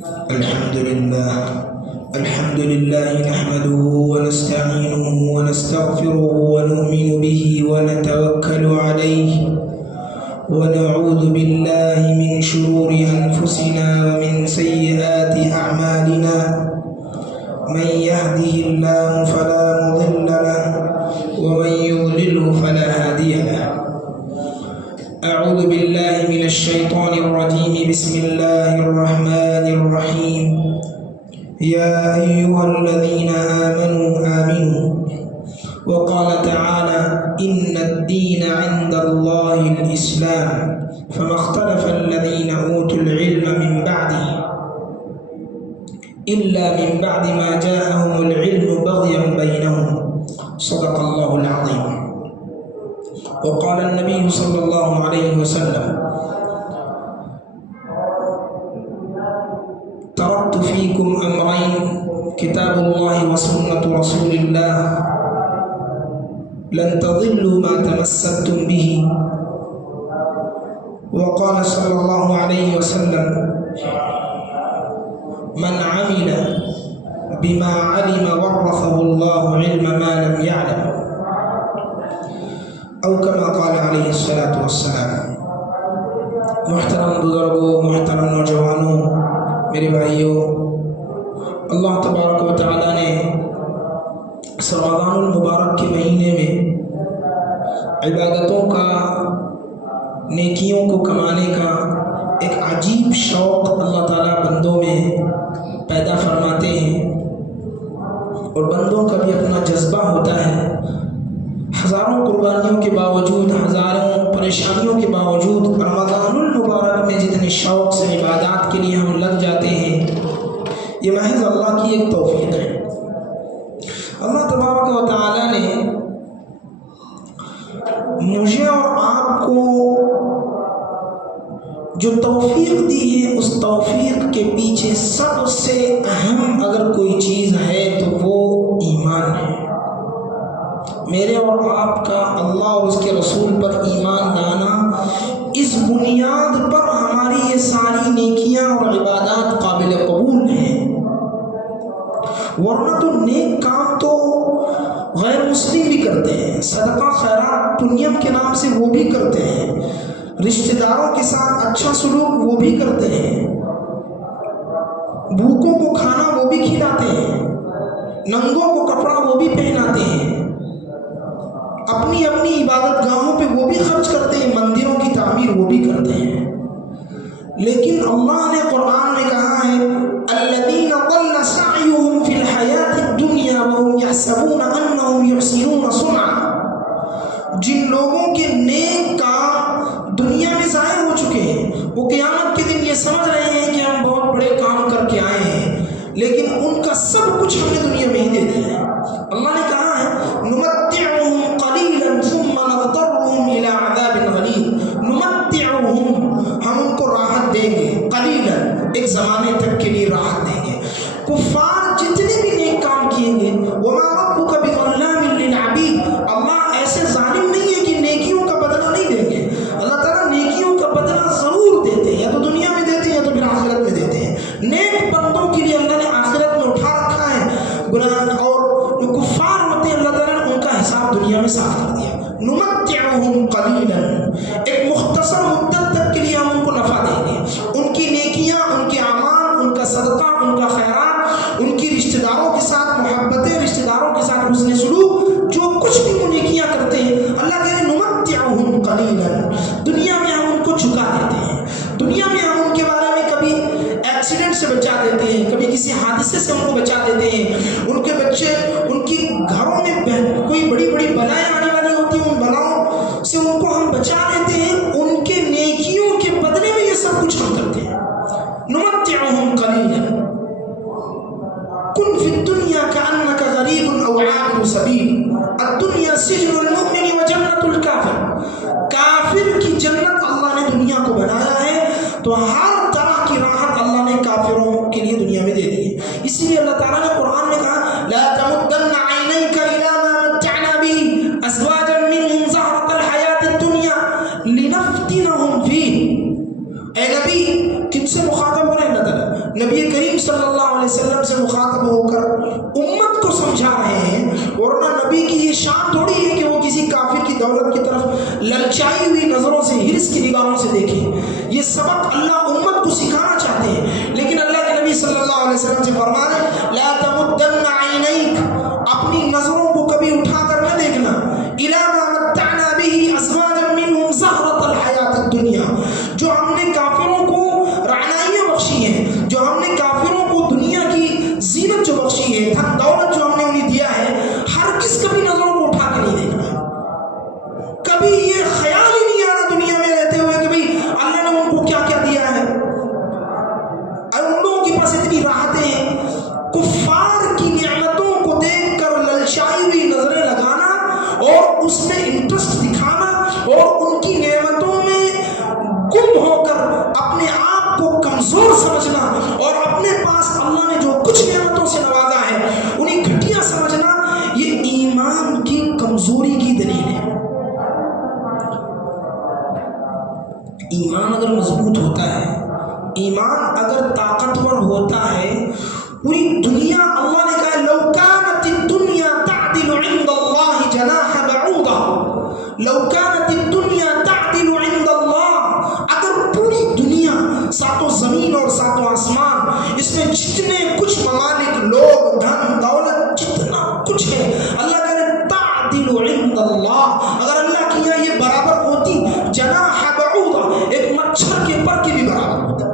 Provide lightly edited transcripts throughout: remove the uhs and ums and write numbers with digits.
الحمد لله نحمده ونستعينه ونستغفره ونؤمن به ونتوكل عليه ونعوذ بالله من شرور أنفسنا ومن سيئات أعمالنا من يهده الله فلا مضل له ومن يضلله فلا هادي له. أعوذ بالله من الشيطان الرجيم. بسم الله الرحمن الرحيم. يا أيها الذين آمنوا وقال تعالى إن الدين عند الله الإسلام فما اختلف الذين أوتوا العلم من بعده إلا من بعد ما جاءهم العلم بغيا بينهم. صدق الله العظيم. وقال النبي صلى الله عليه وسلم تركت فيكم أمرين كتاب الله وسنة رسول الله لن تضلوا ما تمسكتم به. وقال صلى الله عليه وسلم من عمل بما علم ورثه الله علم ما لم يعلم او كما قال علیہ الصلوۃ والسلام. محترم بزرگوں، محترم نوجوانوں، میرے بھائیوں، اللہ تبارک و تعالیٰ نے رمضان المبارک کے مہینے میں عبادتوں کا، نیکیوں کو کمانے کا ایک عجیب شوق اللہ تعالیٰ بندوں میں پیدا فرماتے ہیں، اور بندوں کا بھی اپنا جذبہ ہوتا ہے. ہزاروں قربانیوں کے باوجود، ہزاروں پریشانیوں کے باوجود رمضان المبارک میں جتنے شوق سے عبادات کے لیے ہم لگ جاتے ہیں، یہ محض اللہ کی ایک توفیق ہے. اللہ تبارک و تعالیٰ نے مجھے اور آپ کو جو توفیق دی ہے، اس توفیق کے پیچھے سب سے اہم اگر کوئی چیز ہے تو وہ ایمان ہے. میرے اور آپ کا اللہ اور اس کے رسول پر ایمان لانا، اس بنیاد پر ہماری یہ ساری نیکیاں اور عبادات قابل قبول ہیں. ورنہ تو نیک کام تو غیر مسلم بھی کرتے ہیں، صدقہ خیرات پنیم کے نام سے وہ بھی کرتے ہیں، رشتہ داروں کے ساتھ اچھا سلوک وہ بھی کرتے ہیں، بھوکوں کو کھانا وہ بھی کھلاتے ہیں، ننگوں کو کپڑا وہ بھی پہناتے ہیں، اپنی اپنی عبادت گاہوں پہ وہ بھی خرچ کرتے ہیں، مندروں کی تعمیر وہ بھی کرتے ہیں. لیکن اللہ نے قرآن میں کہا ہے الذین ضل سعیہم فی الحیاۃ الدنیا وہم یحسبون انہم یحسنون صنعا. جن لوگوں کے نیک کام دنیا میں ضائع ہو چکے ہیں، وہ قیامت کے دن یہ سمجھ رہے ہیں کہ ہم بہت بڑے کام کر کے آئے ہیں، لیکن ان کا سب کچھ ہم نے دنیا میں ہی دے دیا ہے. اللہ نے کہا ہے نمتعہم قلیلا ثم نضطرہم الی عذاب غلیظ. نمتعہم، ہم ان کو راحت دیں گے، قلیلا، ایک زمانے تک کے لیے راحت دیں گے. کفار جتنے بھی نیک کام کیے گے، وما ربک بظلام للعبید، اللہ ایسے ظالم نہیں ہے کہ نیکیوں کا بدلہ نہیں دیں گے. اللہ تعالیٰ نیکیوں کا بدلہ ضرور دیتے ہیں، یا تو دنیا میں دیتے ہیں یا تو پھر آخرت میں دیتے ہیں. نیک بندوں کے لیے اللہ نے آخرت میں اٹھا رکھا ہے گناہ، اور جو کفار ہوتے ہیں اللہ تعالیٰ نے ان کا حساب دنیا میں صاف کر دیا. نمتعہم قلیلا، ایک مختصر مدت تک کے لیے ہم ان کو نفع دیں گے. ان کی نیکیاں، ان کے اعمال، ان کا صدقہ، ان کا خیرات، ان کی رشتہ داروں کے ساتھ محبتیں، رشتہ داروں کے ساتھ حسن سلوک، جو کچھ بھی وہ نیکیاں کرتے ہیں، اللہ کہتے ہیں نمتعہم قلیلا. دنیا میں ہم ان کو جھکا دیتے ہیں، دنیا میں ہم ان کے بارے میں کبھی ایکسیڈنٹ سے بچا دیتے ہیں، کبھی کسی حادثے سے ان کو بچا دیتے ہیں. ان کے بچے، ان کی گھروں میں کوئی بڑی بڑی بلائیں آنے والی ہوتی ہیں، ان بلاؤں سے ان کو ہم بچا دیتے ہیں. ان کے نیکیوں کے بدلے میں یہ سب کچھ ہم کرتے ہیں. نمتعہم قلیلا کن فی الدنیا کأنک غریب او عابر سبیل. الدنیا سجن المؤمن وجنت الکافر. کافر کی جنت اللہ نے دنیا کو بنایا ہے، تو ہر طرح کی راحت اللہ نے کافروں کے لیے دنیا میں دے دی ہے. اسی لیے اللہ تعالیٰ نے قرآن میں کہا لا تمدن عینیک الی ما متعنا به ازواجا منهم زہرة الحیاۃ الدنیا لنفتنہم فیہ. اے نبی، کن سے مخاطب ہو رہے ہیں اللہ تعالیٰ؟ نبی کریم صلی اللہ علیہ وسلم سے مخاطب ہو کر امت کو سمجھا رہے ہیں، ورنہ نبی کی یہ شان تھوڑی ہے کہ وہ کسی کافر کی دولت کی طرف للچائی ہوئی نظروں سے، ہرس کی نگاہوں سے دیکھیں۔ یہ سبق اللہ امت کو سکھانا چاہتے ہیں، لیکن اللہ کے نبی صلی اللہ علیہ وسلم سے فرما رہے لا تمدن عینیک، اپنی نظروں کو کبھی اٹھا کر نہ دیکھنا، الی ما متعنا به ازواجا منهم زہرۃ الحیات الدنیا، جو ہم نے کافروں کو رعنائیاں بخشی ہیں، جو ہم نے کافروں کو دنیا کی زینت جو بخشی ہے، دھن دولت جو ہم نے انہیں دیا ہے، ہر کس کبھی نظروں کو اٹھا کے نہیں دیکھنا، کبھی یہ خیال ہی نہیں آنا دنیا میں رہتے ہوئے کہ بھئی اللہ نے ان کو کیا کیا دیا ہے، اور ان لوگوں کے پاس اتنی راحتیں ہیں۔ کفار کی نعمتوں کو دیکھ کر للچائی ہوئی نظریں لگانا اور اس میں انٹرسٹ دکھانا اور ان کی نعمتوں میں گم ہو کر اپنے آپ کو کمزور سمجھنا اور اپنے پاس اللہ نے جو کچھ نعمتوں سے نوازا ہے انہیں گھٹیا سمجھنا، یہ ایمان کی کمزوری کی دلیل ہے۔ ایمان اگر مضبوط ہوتا ہے، ایمان اگر طاقتور ہوتا ہے، پوری دنیا، اللہ نے کہا لو کانت الدنیا تعدل عند اللہ جناح بعوضہ، لو کانت الدنیا تعدل عند اللہ، اگر پوری دنیا، ساتوں زمین اور ساتوں آسمان، اس میں جتنے کچھ ممالک، لوگ، دھن دولت، جتنا کچھ ہے، اللہ کہے تعدل عند اللہ، اگر اللہ کی یہاں یہ برابر ہوتی جناح بعوضہ، ایک مچھر کے پر کی بھی برابر ہوتا،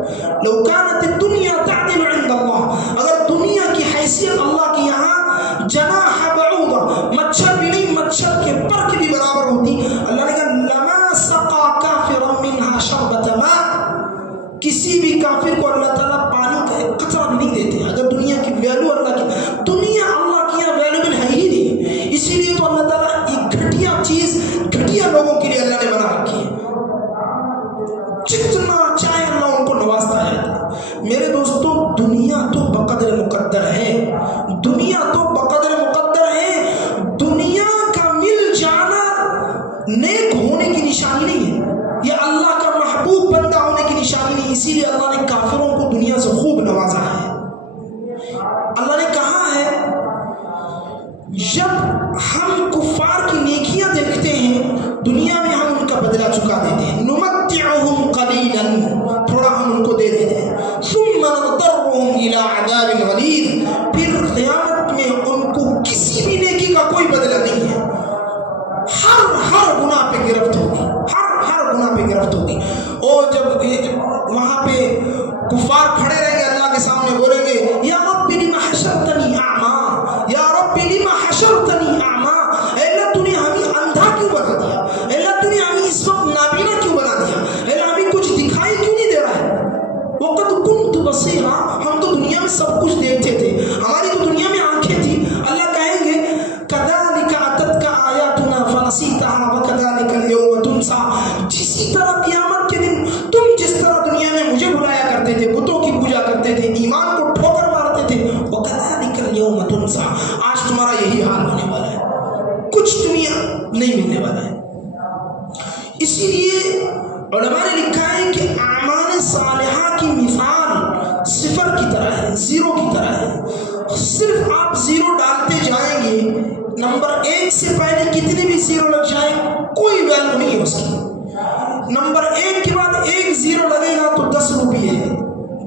لو کانت الدنیا تعدل عند اللہ، اگر دنیا کی حیثیت اللہ کی یہاں جناح بعوضہ، مچھر بھی نہیں، مچھر کے پر کی بھی برابر ہوتی، اللہ نے کہا لما سقا کافرا منها شربۃ ماء، کسی بھی کافر کو اللہ تعالیٰ پانی کا ایک قطرہ بھی نہیں دیتے۔ اگر دنیا کی ویلو اللہ کی، دنیا اللہ کی یہاں ویلیبل ہے ہی نہیں، اسی لیے تو اللہ تعالیٰ ایک گھٹیا چیز گھٹیا لوگوں کے لیے اللہ نے بنا رکھی ہے، جتنا چاہے اللہ ان کو نوازتا ہے۔ میرے دوستوں، دنیا تو بقدر مقدر ہے، دنیا تو بقدر مقدر ہے، دنیا کا مل جانا نیک ہونے کی نشانی نہیں ہے، یہ اللہ کا محبوب بندہ ہونے کی نشانی نہیں، اسی لیے اللہ نے کافروں کو دنیا سے خوب نوازا ہے۔ اللہ نے کہا ہے جب ہم کفار کی نیکیاں دیکھتے ہیں دنیا میں، ہم ان کا بدلہ چکا دیتے ہیں، نمتعہم قلیلا، تھوڑا ہم ان کو دے دیتے ہیں، ثم نضطرہم الی عذاب غلیظ، پھر قیامت میں ان کو کسی بھی نیکی کا کوئی بدلہ نہیں ہے، ہر گناہ پہ گرفت ہوگی، ہر گناہ پہ گرفت ہوگی۔ اور جب وہاں پہ کفار کھڑے رہیں گے اللہ کے سامنے، بولیں گے یا رب لما حشرتنی اعمى، یا رب لما حشرتنی اعمى، اے اللہ تو نے ہمیں اندھا کیوں بنا دیا، اے اللہ تو نے ہمیں اس وقت نابینا کیوں بنا دیا، اے اللہ ہمیں کچھ دکھائی کیوں نہیں دے رہا ہے، وقت كنت بصیرا، ہم تو دنیا میں سب کچھ دیکھتے تھے، ہماری تو دنیا میں آنکھیں تھی۔ اللہ کہیں گے كذلك أتتك آياتنا فنسيتها وكذلك اليوم تنسى، جسی طرح قیامت کے دن تم جس طرح دنیا میں مجھے بلایا کرتے تھے، بتوں کی پوجا کرتے تھے، ایمان کو ٹھوکر مارتے تھے، وكذلك اليوم تنسى، آج تمہارا یہی حال ہونے والا ہے، کچھ دنیا نہیں ملنے والا ہے۔ اسی لیے علماء نے لکھا ہے کہ اعمال صالحہ کی مثال صفر کی طرح ہے، زیرو کی طرح ہے، صرف آپ زیرو ڈالتے جائیں گے، نمبر ایک سے پہلے کتنے بھی زیرو لگ جائیں کوئی ویلو نہیں ہے اس کی، نمبر ایک کے بعد ایک زیرو لگے گا تو 10 روپیے،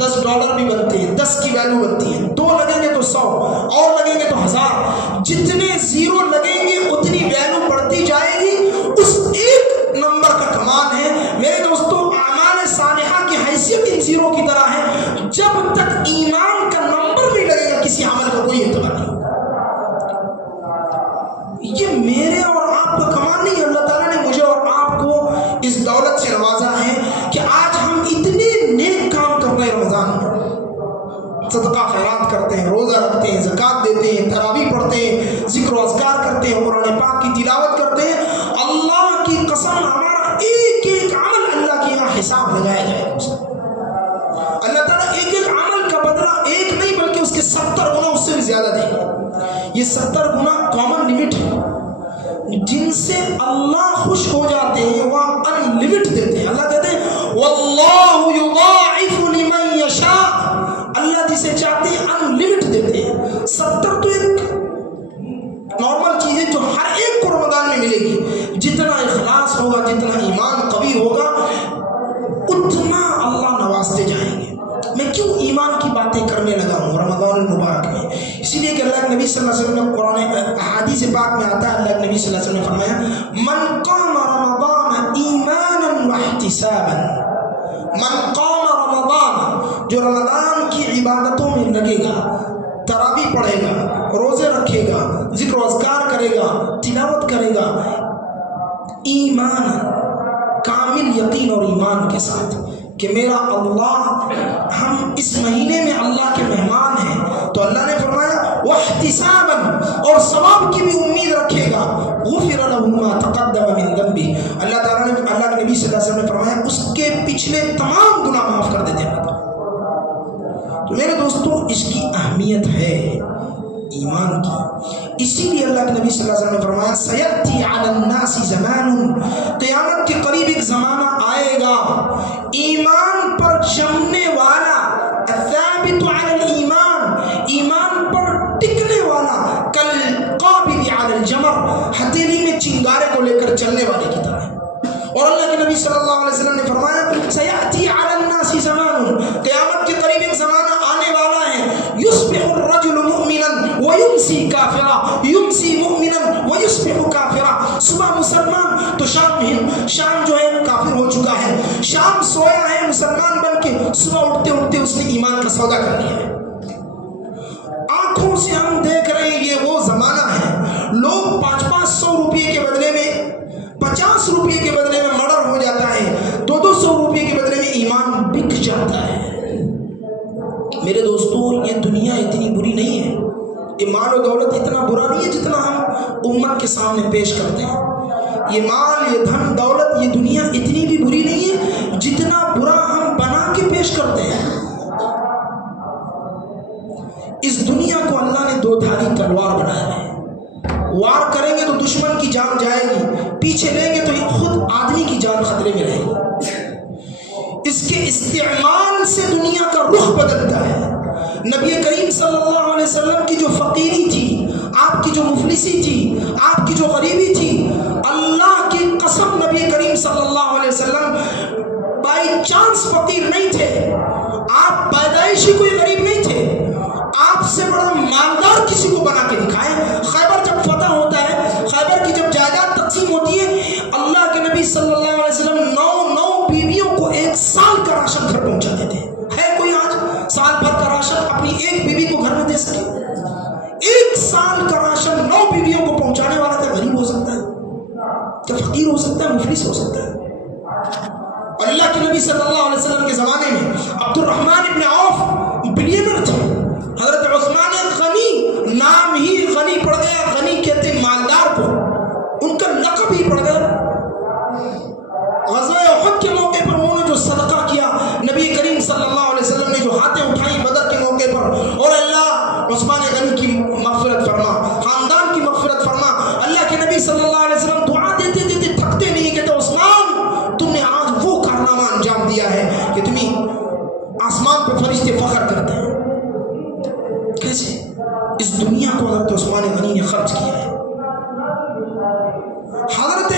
$10 بھی بنتے ہیں، 10 کی ویلو بنتی ہے، 2 لگیں گے تو 100 اور لگیں گے تو 1000، جتنے زیرو لگیں گے اتنی ویلو بڑھتی جائے گی، اس ایک نمبر کا کمال ہے۔ میرے دوستوں، اعمال صالحہ کی حیثیت ان زیرو کی طرح ہے، جب تک ایمان کا نمبر نہیں لگے گا کسی عمل کا کوئی اعتبار نہیں۔ یہ میرے اور آپ کا کمال نہیں ہے، اللہ تعالیٰ نے مجھے اور آپ کو اس دولت سے نوازا ہے کہ آج ہم اتنے نیک کام کر رہے ہیں، رمضان میں صدقہ خیرات کرتے ہیں، روزہ رکھتے ہیں، زکوٰۃ دیتے ہیں، تراویح پڑھتے ہیں، ذکر و اذکار کرتے ہیں، قرآن پاک کی تلاوت کرتے ہیں۔ اللہ کی قسم، ہمارا ایک ایک عمل اللہ کے یہاں حساب لگایا جائے گا، اللہ تعالیٰ ایک ایک عمل کا بدلہ ایک نہیں بلکہ اس کے 70 گنا اس سے بھی زیادہ دیں گے۔ یہ 70 گنا کامن لمٹ ہے، جن سے اللہ خوش ہو جاتے ہیں وہ ان لمٹ دیتے ہیں۔ اللہ کہتے ہیں واللہ یضاعف لمن یشاء، اللہ जिसे चाहते हैं अनलिमिट देते हैं। 70 तो एक नॉर्मल चीज़ है जो हर एक को रमज़ान में मिलेगी। जितना इखलास होगा, जितना ईमान कवी होगा, उतना अल्लाह नवाजते जाएंगे। मैं क्यों ईमान की बातें करने लगा हूँ रमज़ान मुबारक में? इसीलिए कि अल्लाह के नबी सल्लल्लाहु अलैहि वसल्लम कुरान हदीस पाक में आता है, अल्लाह के नबी सल्लल्लाहु अलैहि वसल्लम ने फरमाया, मन क़ाम रमज़ान ईमानन व इहतिसाबन, मन क़ाम रमज़ान, जो रमज़ान की इबादतों में लगेगा, तरावी पढ़ेगा, रोज़े रखेगा, जिक्र अज़कार करेगा, तिलावत करेगा, ईमान कामिल यकीन और ईमान के साथ कि मेरा अल्लाह, हम इस महीने में अल्लाह के मेहमान हैं, तो अल्लाह ने फरमाया वहतिसाबन, और सवाब की भी उम्मीद रखेगा, गुफिर लहु मा तक़द्दम मिन ज़ंबि, अल्लाह ताला ने, अल्लाह के नबी सल्लल्लाहु अलैहि वसल्लम ने फरमाया उसके पिछले तमाम गुनाह माफ़ कर देते हैं। तो मेरे दोस्तों, इसकी अहमियत है ईमान की। इसीलिए अल्लाह के नबी सल्लल्लाहु अलैहि वसल्लम ने फरमाया सयअती अलन नासी ज़मानुन, क़यामत के करीब एक ज़माना आएगा ईमान पर जमने वाला, अत्साबितु अलल ईमान, ईमान पर टिकने वाला, कल क़ाबिल अलल जमर, हथेली में चिंगारे को लेकर चलने वाले की तरह। और अल्लाह के नबी सल्लल्लाहु अलैहि वसल्लम ने फरमाया सयअती अलन नासी ज़मानुन, क़यामत के करीब एक ज़माना आने वाला है, युस्बिहु अर्रजुलु मुमिनन व युमसी काफिरा, युमसी मुमिनन व युस्बिहु काफिरा, सुबह मुसलमान तो शाम जो है काफिर हो चुका है, शाम सोया है मुसलमान बन के, सुबह उठते उठते उसने ईमान का सौदा कर लिया है। आंखों से हम देख रहे हैं ये वो जमाना है, लोग 500-500 रुपये के बदले में, 50 रुपये के बदले में मर्डर हो जाता है, 200 रुपये के बदले में ईमान बिक जाता है। मेरे दोस्तों, ये दुनिया इतनी बुरी नहीं है, ये माल और दौलत इतना बुरा नहीं है जितना हम उम्मत के सामने पेश करते हैं। ये माल, ये धन दौलत, ये दुनिया इतनी भी बुरी नहीं है जितना बुरा हम बना के पेश करते हैं। इस दुनिया को अल्लाह ने दो धारी तलवार बनाया है, वार करेंगे तो दुश्मन की जान जाएगी, पीछे लेंगे तो खुद आदमी की जान खतरे में रहेगी। इसके इस्तेमाल से दुनिया का रुख बदलता है। नबी करीम सल्लल्लाहु अलैहि वसल्लम की जो फकीरी थी, आपकी जो मुफलिसी थी, आपकी जो गरीबी थी, अल्लाह की कसम नबी करीम सल्लल्लाहु अलैहि वसल्लम बाई चांस फकीर नहीं थे, आप पैदाइशी कोई गरीब नहीं थे, आपसे बड़ा मालदार किसी को बना के दिखाए। खैबर जब फतह होता है, खैबर की जब जायदाद तकसीम होती है, अल्लाह के नबी सल्लल्लाहु अलैहि वसल्लम 9 बीवियों को 1 साल का राशन घर पहुंचा देते हैं। है कोई आज साल भर का राशन अपनी एक बीवी को घर में दे सके? 1 साल का राशन 9 बीवियों को पहुंचाने वाला क्या गरीब हो सकता है? क्या फकीर हो सकता है? मुफलिस हो सकता है? और अल्लाह के नबी सल्लल्लाहु अलैहि वसल्लम के ज़माने में अब्दुर्रहमान इब्न औफ बिलियनर थे, हज़रत उस्मान गनी, नाम ही गनी पड़ गया, गनी कहते मालदार को, उनका लक़ब ही पड़ गया। ग़ज़वा उहद के मौके पर उन्होंने जो सदका किया, नबी करीम सल्लल्लाहु अलैहि वसल्लम ने जो हाथें उठाई बदर के मौके पर, और अल्लाह उस्मान गनी की मग़फ़िरत फरमा, ख़ानदान की मग़फ़िरत फरमा। अल्लाह के नबी सल्लल्लाहु अलैहि वसल्लम दुआ देते देते थकते नहीं, कहते उस्मान तुमने आज वो कारनामा अंजाम दिया है कि तुम्हें आसमान पे फरिश्ते फ़ख्र करते हैं। कैसे? इस दुनिया को हज़रत उस्मान गनी ने खर्च किया है। हज़रत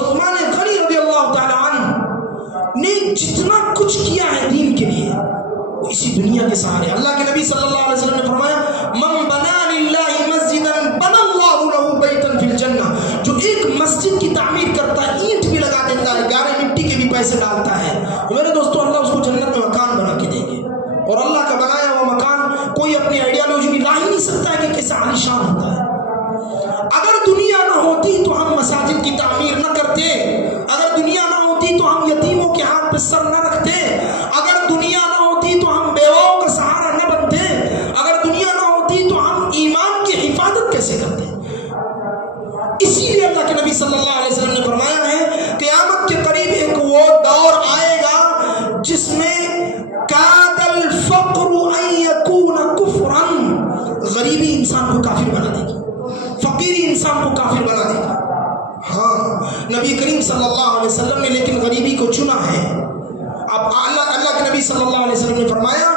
उस्मान गनी रज़ियल्लाहु ताला अन्हु ने जितना कुछ किया है दीन के लिए, इसी दुनिया के सहारे। अल्लाह के नबी सल्लल्लाहु अलैहि वसल्लम ने फरमाया मन बना लिल्लाहि मस्जिदन बनल्लाहु लहु बैतन फिल जन्नह, जो एक मस्जिद की तामीर करता है, ईंट भी लगा देता है, गारे मिट्टी के भी पैसे डालता है, मेरे दोस्तों अल्लाह उसको जन्नत में मकान बना के देंगे। और अल्लाह का बनाया हुआ मकान कोई अपनी आइडियोलॉजी में ला ही नहीं सकता है कि कैसा आलीशान होता है। अगर दुनिया ना होती तो हम मसाजिद की तामीर न करते, अगर दुनिया ना होती तो हम यतीमों के हाथ पे सर न रखते, अगर दुनिया ना होती तो हम बेवाओं का सहारा न बनते, अगर दुनिया ना होती तो हम ईमान की हिफाजत कैसे करते। इसीलिए अल्लाह के नबी सल्लल्लाहु अलैहि वसल्लम ने फरमाया है क़यामत के करीब एक वो दौर आएगा जिसमें कादल फ़क़्रु अन यकून कुफ़रन, गरीबी इंसान को काफिर बना देगी, फकीरी इंसान को काफिर बना देगी। हाँ, नबी करीम सल्लल्लाहु अलैहि वसल्लम ने लेकिन गरीबी को चुना है। अब अल्लाह के नबी सल्लल्लाहु अलैहि वसल्लम ने फरमाया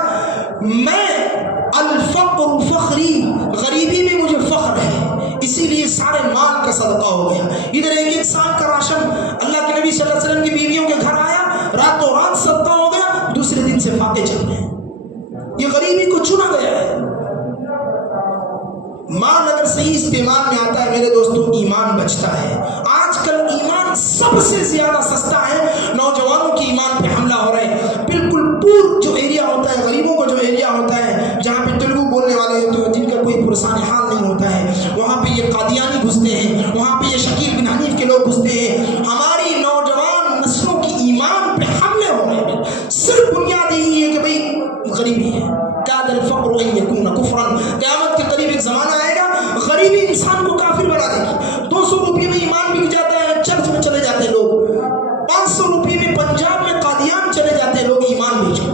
हैं, ये गरीबी को चुना गया है। माल अगर सही इस्तेमाल में आता है मेरे दोस्तों, ईमान बचता है। आजकल ईमान सबसे ज्यादा सस्ता है, नौजवानों की ईमान पे हमला हो रहा है। बिल्कुल पूर्व जो एरिया होता है, गरीबों का जो एरिया होता है, जहाँ पे तेलुगु बोलने वाले होते हैं, जिनका कोई पुरसान हाल नहीं होता है, वहाँ पे ये कादियानी घुसते हैं, वहाँ पे ये शकील बिन हनीफ के लोग घुसते हैं। हमारी नौजवान नस्लों की ईमान पे हमले हो रहे हैं, सिर्फ बुनियाद यही है कि भाई गरीबी है। कादल फक्र अन यकून कुफ्रन, क़यामत के करीब एक ज़माना आएगा, गरीबी इंसान को काफिर बना देगी। 200 रुपये में ईमान बिक जाता है, चर्च में चले जाते हैं लोग। 500 रुपये में पंजाब में कादियान चले जाते हैं लोग ईमान बेचकर।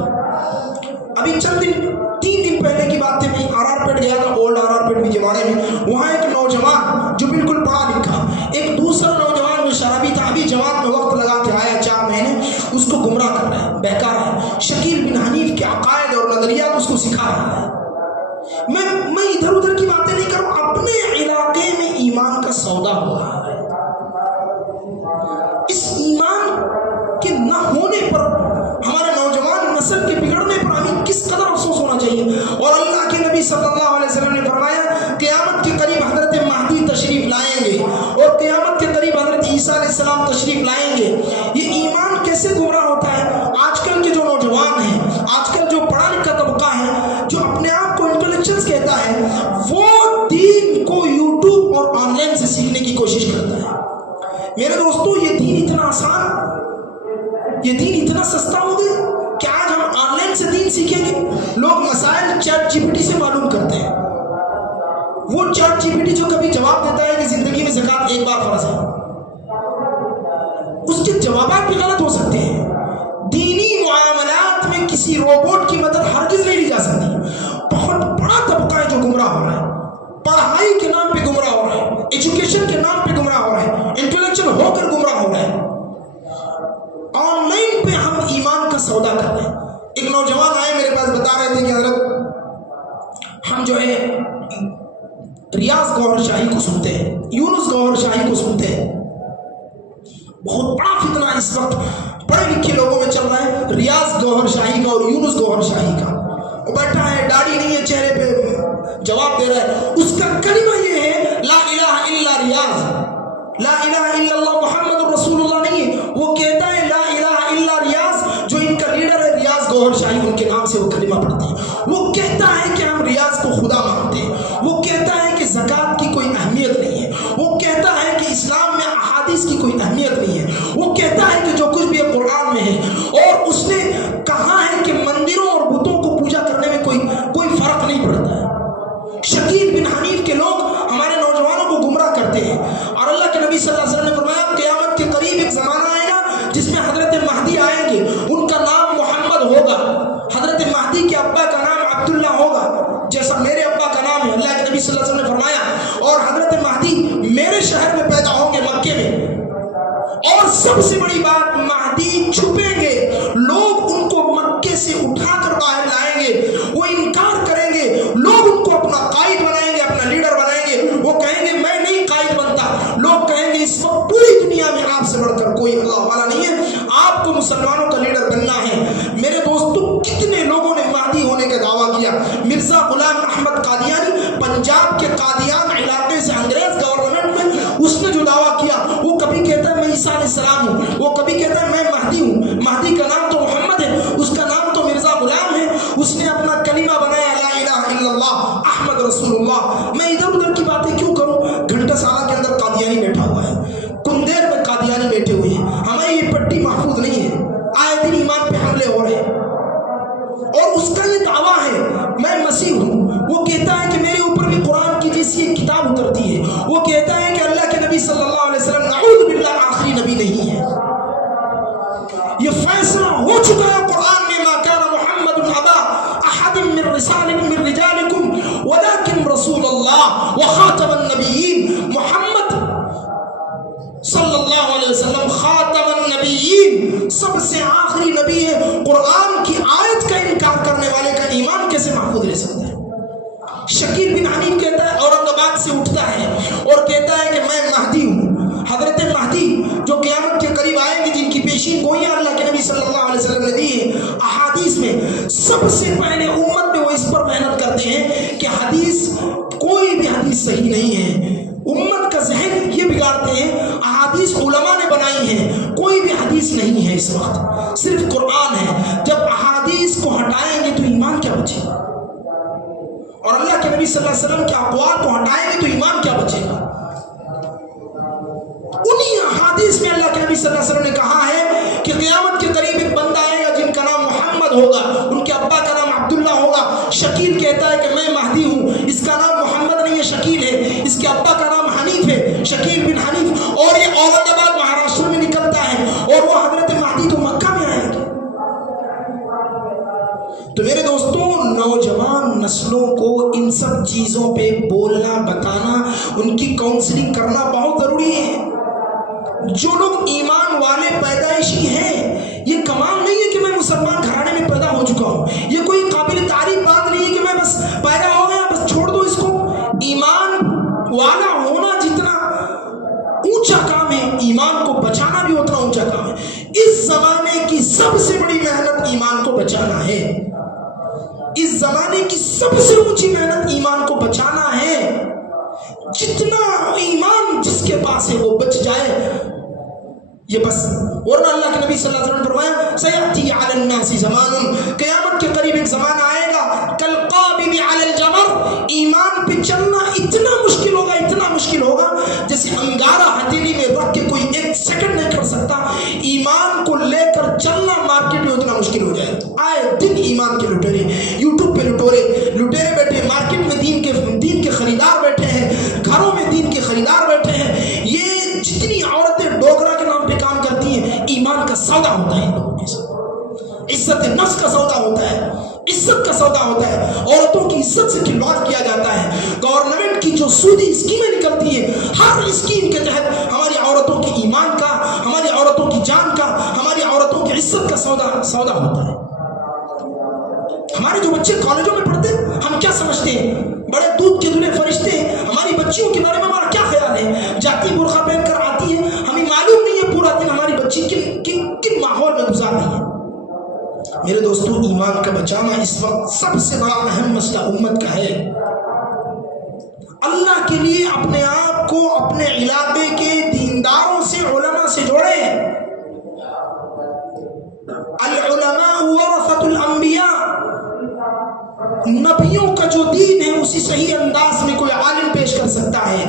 अभी चंद दिन 3 दिन पहले की बात है, मैं आरआरपेट गया था, ओल्ड आरआरपेट विजयवाड़े में। वहाँ एक नौजवान जो बिल्कुल पढ़ा लिखा, एक दूसरा नौजवान जो शराबी था, अभी जमात में वक्त लगा के आया 4 महीने, उसको गुमराह कर रहा है, बेकार है। शकील बिन हनीफ के अकायद और नजरियात उसको सिखा रहा है। मैं इधर उधर की बातें नहीं करूं, अपने इलाके में ईमान का सौदा हो रहा है। इस ईमान के न होने पर, हमारे नौजवान नस्ल के बिगड़ने पर हमें किस कदर अफसोस होना चाहिए। और अल्लाह के नबी सल्लल्लाहु अलैहि वसल्लम ने फरमाया, क़यामत के करीब हजरत महदी तशरीफ लाएंगे और क़यामत के करीब हजरत ईसा अलैहिस्सलाम तशरीफ लाएंगे। ये ईमान कैसे गुमराह होता है। आजकल के जो नौजवान हैं, आजकल जो पढ़ा लिखा तबका है, जो अपने आप को इंटेलेक्चुअल्स कहता है, वो दीन को यूट्यूब और ऑनलाइन से सीखने की कोशिश करता है। मेरे दोस्तों, ये दीन इतना आसान, ये दीन इतना सस्ता हो गया कि आज हम ऑनलाइन से दीन सीखेंगे। लोग मसाइल चैट जीपीटी से मालूम करते हैं। वो चैट जीपीटी जो कभी जवाब देता है कि जिंदगी में ज़कात एक बार फर्ज है, उसके जवाब भी गलत हो सकते हैं। दीनी मुआमलात में किसी रोबोट की मदद हरगिज नहीं ली जा सकती। बहुत बड़ा तबका है जो गुमराह हो रहा है, पढ़ाई के नाम पे गुमराह हो रहा है, एजुकेशन के नाम पे गुमराह हो रहा है, इंटेलेक्चुअल होकर गुमराह हो रहा है। ऑनलाइन पे हम ईमान का सौदा कर रहे हैं। एक नौजवान आए मेरे पास, बता रहे थे कि हजरत हम जो है रियाज गौहर शाही को सुनते हैं, यूनुस गौहर शाही को सुनते हैं। बहुत बड़ा फितना इस वक्त पढ़े लिखे लोगों में चल रहा है, रियाज गौहर शाही का और यूनुस गौहर शाही का। वो बैठा है, दाढ़ी नहीं है चेहरे पे, जवाब दे रहा है। उसका कलिमा ये है, ला इलाहा इल्ला रियाज, ला इलाहा इल्लल्लाह मुहम्मदुर रसूलुल्लाह नहीं है। वो कहता है ला इलाहा इल्ला रियाज। जो इनका लीडर है रियाज गौहर शाही, उनके नाम से वो कलिमा पढ़ते हैं। वो कहता है कि हम रियाज को खुदा मानते हैं। वो कहता है कि ज़कात की कोई अहमियत नहीं है। वो कहता है कि इस्लाम में अहादीस की कोई अहमियत नहीं है। वो कहता है कि जो कुछ भी कुरान में है, और उसने कहा है कि मंदिरों और बुतों को पूजा करने में कोई फर्क नहीं पड़ता है। शकील बिन हनीफ के लोग हमारे नौजवानों को गुमराह करते हैं। और अल्लाह के नबी सल्लल्लाहु अलैहि वसल्लम ने फरमाया, क़यामत के करीब एक ज़माना आएगा जिसमें हजरत महदी आएंगे, उनका नाम मोहम्मद होगा। हजरत महदी के अब्बा का नाम अब्दुल्ला होगा, जैसा मेरे अब्बा का नाम है। अल्लाह के नबी सल्लल्लाहु अलैहि वसल्लम ने फरमाया, और हजरत महदी मेरे शहर में पैदा होंगे, मक्के में। और सबसे बड़ी बात, महदी छुपेंगे, लोग उनको मक्के से उठाकर बाहर लाएंगे, वो इनकार करेंगे, लोग उनको अपना कायद बनाएंगे, अपना लीडर बनाएंगे। वो कहेंगे मैं नहीं कायद बनता। लोग कहेंगे इस वक्त पूरी दुनिया में आपसे बढ़कर कोई अल्लाह वाला नहीं है, आपको मुसलमानों का लीडर बनना है। मेरे दोस्तों, कितने लोगों ने महदी होने का दावा किया। मिर्जा गुलाम अहमद कादियानी, पंजाब के कादियान इलाके से अंग्रेज गवर्नमेंट में उसने जो दावा किया, वो कभी कहता है मैं ईसा अलैहिस्सलाम हूँ, वो कभी कहता है मैं महदी हूँ। महदी का नाम तो मोहम्मद है, उसका नाम तो मिर्जा गुलाम है। उसने अपना कलिमा बनाया, ला इलाहा इल्लल्लाह अहमद रसूलुल्लाह। मैं इधर उधर की बातें क्यों करूँ। घंटासाला के अंदर कादियानी बैठा हुआ है, कुंदेर में कादियानी बैठे हुए हैं। हमारी ये पट्टी महफूज नहीं है, आए दिन ईमान पे हमले हो रहे हैं। और उसका ये दावा है मैं मसीह हूँ। वो कहता है कि मेरे ऊपर भी कुरान की जैसी एक किताब उतरती है। वो कहता है कि अल्लाह के नबी सल्लल्लाहु अलैहि वसल्लम नऊज़ बिल्लाह आखिरी नबी नहीं है। ये फैसला हो चुका है कुरान में, मा काना मुहम्मदुन अबा अहदिम मिन रिजालिकुम वलाकिन रसूलुल्लाह व खातमुन नबिय्यीन। मोहम्मद सल्लल्लाहु अलैहि वसल्लम खातमुन नबिय्यीन, सबसे आखिरी नबी है। कुरान की आयत का इनकार करने वाले का ईमान कैसे महफूज रह सकता है। शकील बिन हनीफ कहता है, औरंगाबाद से उठता है और कहता है कि मैं महदी हूँ। हजरत महदी जो क़यामत के करीब आएंगे, जिनकी पेशीन गोइयां अल्लाह के नबी सल्लल्लाहु अलैहि वसल्लम ने दी है, अहादीस में سب سے پہلے امت میں وہ اس پر محنت کرتے ہیں کہ حدیث کوئی بھی حدیث صحیح نہیں ہے. امت کا ذہن یہ بگاڑتے ہیں احادیث علماء نے بنائی ہیں, کوئی بھی حدیث نہیں ہے اس وقت, صرف قرآن ہے. جب احادیث کو ہٹائیں گے تو ایمان کیا بچے گا؟ اور اللہ کے نبی صلی اللہ علیہ وسلم کے اقوال کو ہٹائیں گے تو ایمان کیا بچے گا؟ انہی احادیث میں اللہ کے نبی صلی اللہ علیہ وسلم نے کہا ہے کہ قیامت کے قریب ایک بندہ آئے گا جن کا نام محمد ہوگا, ان کے ابا کا نام عبداللہ ہوگا. شکیل کہتا ہے کہ میں مہدی ہوں, اس کا نام محمد نہیں ہے شکیل ہے, اس کے ابا کا نام حنیف ہے, شکیل بن حنیف, اور یہ اورنگ آباد مہاراشٹر میں نکلتا ہے, اور وہ حضرت مہدی تو مکہ میں آئیں گے. تو میرے دوستوں, نوجوان نسلوں کو ان سب چیزوں پہ بولنا, بتانا, ان کی کاؤنسلنگ کرنا بہت ضروری ہے. جو لوگ ایمان والے پیدائشی ہیں, یہ کمال نہیں ہے کہ میں مسلمان گھرانے میں پیدا ہو چکا ہوں, یہ کوئی قابل تعریف بات نہیں ہے کہ میں بس پیدا ہو گیا بس چھوڑ دو اس کو. ایمان والا ہونا جتنا اونچا کام ہے, ایمان کو بچانا بھی اتنا اونچا کام ہے. اس زمانے کی سب سے بڑی محنت ایمان کو بچانا ہے. اس زمانے کی سب سے اونچی محنت ایمان کو بچانا ہے. جتنا ایمان جس کے پاس ہے وہ بچ جائے یہ بس. ورنہ اللہ کے نبی صلی اللہ علیہ وسلم نے فرمایا سیأتی علی الناس زمان, قیامت کے قریب ایک زمانہ آئے گا کالقابض علی الجمر, ایمان پہ چلنا اتنا مشکل ہوگا, اتنا مشکل ہوگا جیسے انگارہ ہتھیلی میں رکھ کے کوئی ایک سیکنڈ نہیں کر سکتا. ایمان کو لے کر چلنا مارکیٹ میں اتنا مشکل ہو جائے. آئے دن ایمان کے لٹیرے, یوٹیوب پہ لٹیرے بیٹھے, مارکیٹ میں دین کے خریدار بیٹھے ہیں, گھروں میں دین کے خریدار بیٹھے ہیں. یہ جتنی عورتیں ڈوگرا کے نام پہ کام کرتی ہیں, ایمان کا سودا ہوتا ہے ان لوگوں کے ساتھ. عزت نفس کا سودا ہوتا ہے, عزت کا سودا ہوتا ہے. عورتوں کی عزت سے کھلواڑ کیا جاتا ہے. گورنمنٹ کی جو سودی اسکیمیں نکلتی ہیں, ہر اسکیم کے تحت ہماری عورتوں کی ایمان کا, ہماری عورتوں کی جان کا, ہماری عورتوں کی عزت کا سودا ہوتا ہے. ہمارے جو بچے کالجوں میں پڑھتے ہیں, ہم کیا سمجھتے ہیں بڑے دودھ کے دلے فرشتے ہیں. ہماری بچیوں کے بارے میں ہمارا کیا خیال ہے؟ جاتی برقع پہن کر آتی ہے, ہمیں معلوم نہیں ہے پورا دن ہماری بچی کن ماحول میں گزار رہی ہے. میرے دوستوں, ایمان کا بچانا اس وقت سب سے بڑا اہم مسئلہ امت کا ہے. اللہ کے لیے اپنے آپ کو اپنے علاقے کے دینداروں سے, علماء سے جوڑیں. العلماء ورثۃ الانبیاء, نبیوں کا جو دین ہے اسی صحیح انداز میں کوئی عالم پیش کر سکتا ہے.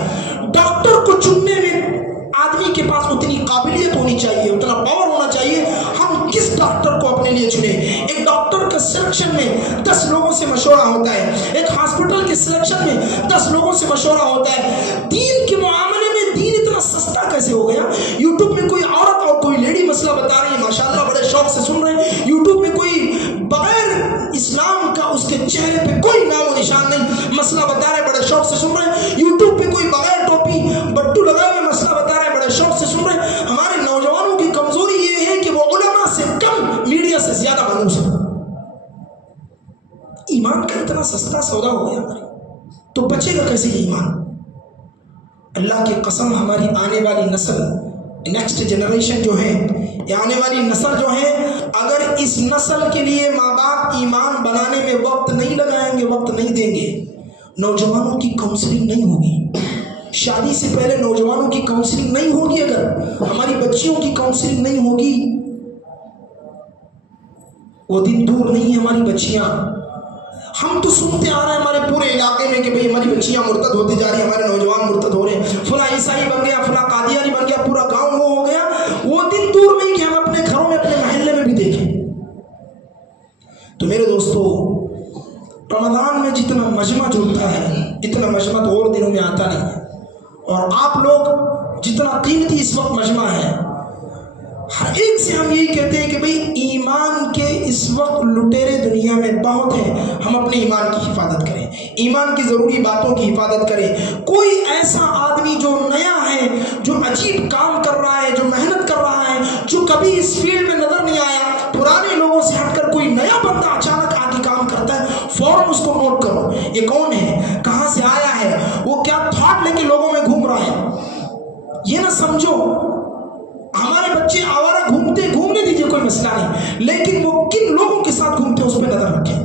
ڈاکٹر کو چننے میں آدمی کے پاس اتنی قابلیت ہونی چاہیے, اتنا پاور ہونا چاہیے. ہم کس ڈاکٹر کو اپنے لیے چنیں؟ ایک ڈاکٹر کے سلیکشن میں 10 لوگوں سے مشورہ ہوتا ہے, ایک ہاسپٹل کے سلیکشن میں 10 لوگوں سے مشورہ ہوتا ہے. دین کے معاملے میں دین اتنا سستا کیسے ہو گیا؟ یوٹیوب میں کوئی عورت اور کوئی لیڈی مسئلہ بتا رہی ہے, ماشاءاللہ بڑے شوق سے سن رہے ہیں. یوٹیوب میں کوئی بغیر اسلام کا اس کے چہرے پہ کوئی نام و نشان نہیں, مسئلہ بتا رہے, بڑے شوق سے سن رہے ہیں. یوٹیوب پہ کوئی بغیر ٹوپی بٹو لگائے ہوئے مسئلہ بتا رہے, بڑے شوق سے سن رہے ہیں. ہمارے نوجوانوں کی کمزوری یہ ہے کہ وہ علماء سے کم, میڈیا سے زیادہ مانوس ہے. ایمان کا اتنا سستا سودا ہو گیا ہمارے, تو بچے گا کیسے یہ ایمان؟ اللہ کی قسم, ہماری آنے والی نسل, نیکسٹ جنریشن جو ہے, یہ آنے والی نسل جو ہے, اگر اس نسل کے لیے ماں باپ ایمان بنانے میں وقت نہیں لگائیں گے, وقت نہیں دیں گے, نوجوانوں کی کاؤنسلنگ نہیں ہوگی. شادی سے پہلے نوجوانوں کی کاؤنسلنگ نہیں ہوگی, اگر ہماری بچیوں کی کاؤنسلنگ نہیں ہوگی, وہ دن دور نہیں ہے. ہماری بچیاں, ہم تو سنتے آ رہے ہیں ہمارے پورے علاقے میں کہ بھئی ہماری بچیاں مرتد ہوتی جا رہی ہیں, ہمارے نوجوان مرتد ہو رہے ہیں, فلاں عیسائی بن گیا, فلاں قادیانی بن گیا, پورا گاؤں وہ ہو گیا. وہ دن دور نہیں کہ ہم اپنے گھروں میں, اپنے محلے میں بھی دیکھیں. تو میرے دوستو, رمضان میں جتنا مجمع جڑتا ہے اتنا مجمع تو اور دنوں میں آتا نہیں ہے. اور آپ لوگ جتنا قیمتی اس وقت مجمع ہے, ہر ایک سے ہم یہی کہتے ہیں کہ بھئی ایمان کے اس وقت لٹیرے دنیا میں بہت ہیں. ہم اپنے ایمان کی حفاظت کریں, ایمان کی ضروری باتوں کی حفاظت کریں. کوئی ایسا آدمی جو نیا ہے, جو عجیب کام کر رہا ہے, جو محنت کر رہا ہے, جو کبھی اس فیلڈ میں نظر نہیں آیا, پرانے لوگوں سے ہٹ کر کوئی نیا بندہ اچانک آ کے کام کرتا ہے, فوراً اس کو نوٹ کرو. یہ کون ہے, کہاں سے آیا ہے, وہ کیا تھاٹ لے کے لوگوں میں گھوم رہا ہے. یہ نہ سمجھو ہمارے بچے آوارہ گھومنے دیجیے, कोई मसला नहीं, लेकिन वो किन लोगों के साथ घूमते हैं उस पर नजर रखें।